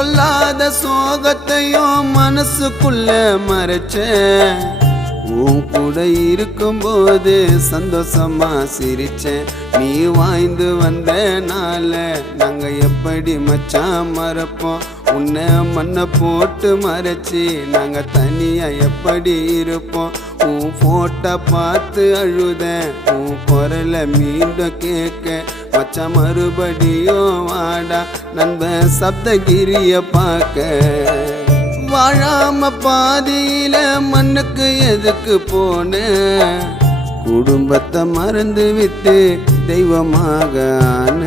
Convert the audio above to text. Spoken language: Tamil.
சொல்லாத சோகத்தையும் மனசுக்குள்ள மறைச்சேன். உன் கூட இருக்கும்போது சந்தோஷமா சிரிச்சேன். நீ வாய்ந்து வந்தனால நாங்க எப்படி மச்சான் மறப்போம்? உன்னை மண்ணை போட்டு மறைச்சி நாங்க தனியா எப்படி இருப்போம்? உன் போட்டோ பார்த்து அழுதேன், உன் குரலை மீண்டும் கேட்க மச்சான் மறுபடியும் வாடா நண்பன் சப்தகிரிய பார்க்க. வாழாம பாதியில மண்ணுக்கு எதுக்கு போன? குடும்பத்தை மறந்து விட்டு தெய்வமாக ஆன.